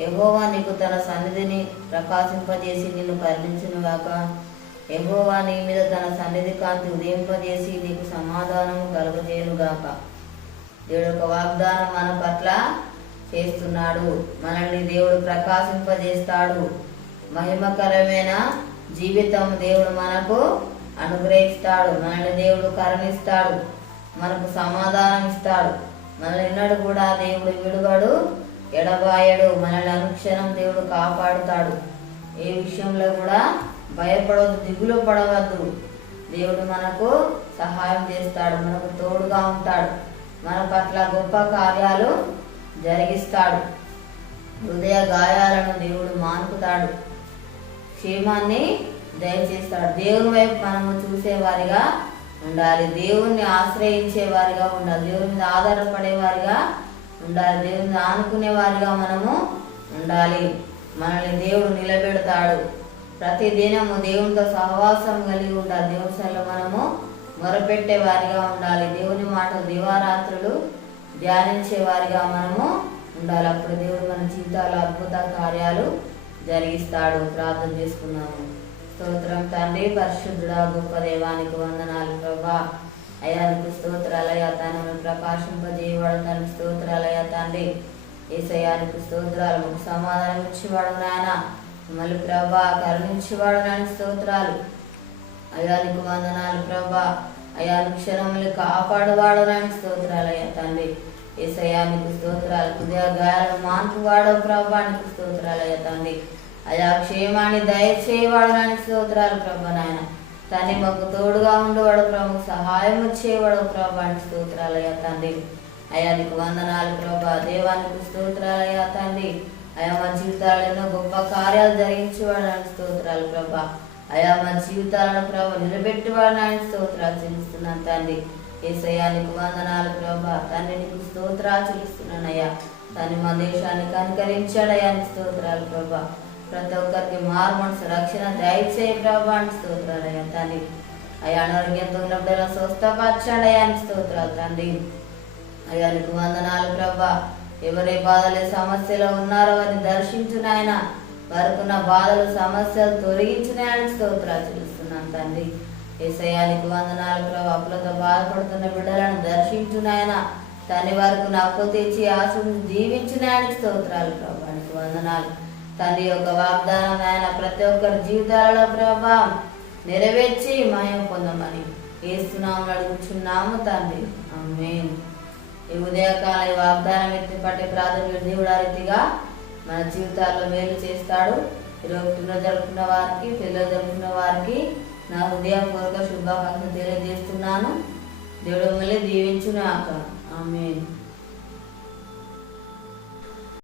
వచ్చినాలు యహోవా నీకు తన సన్నిధిని ప్రకాశింపజేసి నిన్ను కరుణించునుగాక. యహోవా నీ మీద తన సన్నిధి కాంతి ఉదయింపజేసి నీకు సమాధానం కలుగజేయునుగాక. దేవుడు యొక్క వాగ్దానం మన పట్ల చేస్తున్నాడు. మనల్ని దేవుడు ప్రకాశింపజేస్తాడు. మహిమకరమైన జీవితం దేవుడు మనకు అనుగ్రహిస్తాడు. మనల్ని దేవుడు కరుణిస్తాడు. మనకు సమాధానం ఇస్తాడు మనల్ని ఎన్నడూ కూడా దేవుడు విడుగడు ఎడబాయడు మనల్ని అనుక్షణం దేవుడు కాపాడుతాడు. ఏ విషయంలో కూడా భయపడవద్దు దిగులు పడవద్దు. దేవుడు మనకు సహాయం చేస్తాడు మనకు తోడుగా ఉంటాడు మన పట్ల గొప్ప కార్యాలు జరిగిస్తాడు. హృదయ గాయాలను దేవుడు మానుకుతాడు. క్షేమాన్ని దయచేస్తాడు. దేవుని వైపు మనము చూసేవారిగా ఉండాలి. దేవుణ్ణి ఆశ్రయించే వారిగా ఉండాలి. దేవుని మీద ఆధారపడే వారిగా ఉండాలి. దేవుని ఆనుకునే వారిగా మనము ఉండాలి. మనల్ని దేవుడు నిలబెడతాడు. ప్రతి దినము దేవునితో సహవాసం కలిగి ఉండాలి. దేవుని మనము మొరపెట్టే వారిగా ఉండాలి. దేవుని మాట దివారాత్రులు ధ్యానించే వారిగా మనము ఉండాలి. అప్పుడు దేవుడు మన జీవితాల్లో అద్భుత కార్యాలు జరిగిస్తాడు. ప్రార్థన చేసుకున్నాము స్తోత్రం తండ్రి పరిశుద్ధుడా గొప్ప దేవానికి వందనాలు ప్రభా. అయానికి స్తోత్రాలయ తనను ప్రకాశింపజేయబడతాను స్తోత్రాలయ తండ్రి. ఏసయానికి స్తోత్రాలు మాకు సమాధానం ఇచ్చేవాడు నాయన. మళ్ళీ ప్రభా కరుణించేవాడు నాయన స్తోత్రాలు. అయానికి వందనాలు ప్రభా. అయ్యాను క్షణములు కాపాడువాడు నాయన స్తోత్రాలయ తండ్రి. ఏసయానికి స్తోత్రాలు హృదయ గాయాలను మాన్పువాడో ప్రభానికి స్తోత్రాలయ తండ్రి. అయా క్షేమాన్ని దయచేయవాడు నాయన స్తోత్రాలు ప్రభా నాయన. తండ్రి మాకు తోడుగా ఉండేవాడు ప్రభు సహాయం వచ్చేవాడు ప్రభానికి స్తోత్రాలు తండ్రి. అయ్యా నీకు వందనాలు ప్రభా దేవానికి స్తోత్రాలయ్యా తండ్రి. అయా మా జీవితాలు ఎన్నో గొప్ప కార్యాలు జరిగించేవాడు నాయన స్తోత్రాలు ప్రభా. అయా మా జీవితాలను ప్రభా నిలబెట్టేవాడు నాయన స్తోత్రాలు చెల్లిస్తున్నాను తండ్రి. ఏసయ్యా నీకు వందనాలు ప్రభా తండ్రి నీకు స్తోత్రాలు చెల్లిస్తున్నానయ్యా తండ్రి మా దేశాన్ని కనికరించాడయ్యా నీ స్తోత్రాలు ప్రభా. ప్రతి ఒక్కరికి మారు మనసు రక్షణ దయచేయ ప్రభా అని స్తోత్రాలయ్యా తండ్రి. అయ్యా అనారోగ్యంతో ఉన్నప్పుడు స్వస్థపరచాడయ్యా అని స్తోత్రాలు తండ్రి. అయ్యా నీకు వందనాలు ప్రభా. ఎవరే బాధలు సమస్యలో ఉన్నారో వారిని దర్శించునాయన వారికున్న బాధలు సమస్యలు తొలగించినాయని స్తోత్రాలు చూస్తున్నాను తండ్రి. ఏసయానికి వందనాలు ప్రభా. అప్పులతో బాధపడుతున్న బిడ్డలను దర్శించునాయన తన తని వరకు నప్పు తెచ్చి ఆశను జీవించినాయని స్తోత్రాలు ప్రభు. వందనాలు. తండ్రి యొక్క వాగ్దానం ఆయన ప్రతి ఒక్కరి జీవితాలలో ప్రభా నెరవేర్చి మాయం పొందమని ఏస్తున్నాము అడుగుచున్నాము తండ్రి. ఆమేన్. ఈ ఉదయకాల ఈ వాగ్దానం ఎత్తి పట్టే ప్రాధాన్యత దేవుడు ఆ రీతిగా మన జీవితాల్లో మేలు చేస్తాడు. ఈరోజు పిల్లలు జరుపుకున్న వారికి పిల్లలు జరుపుకున్న వారికి నా హృదయపూర్వక శుభాకాంక్షలు తెలియజేస్తున్నాను. దేవుడు మిమ్మల్ని దీవించునాక ఆమె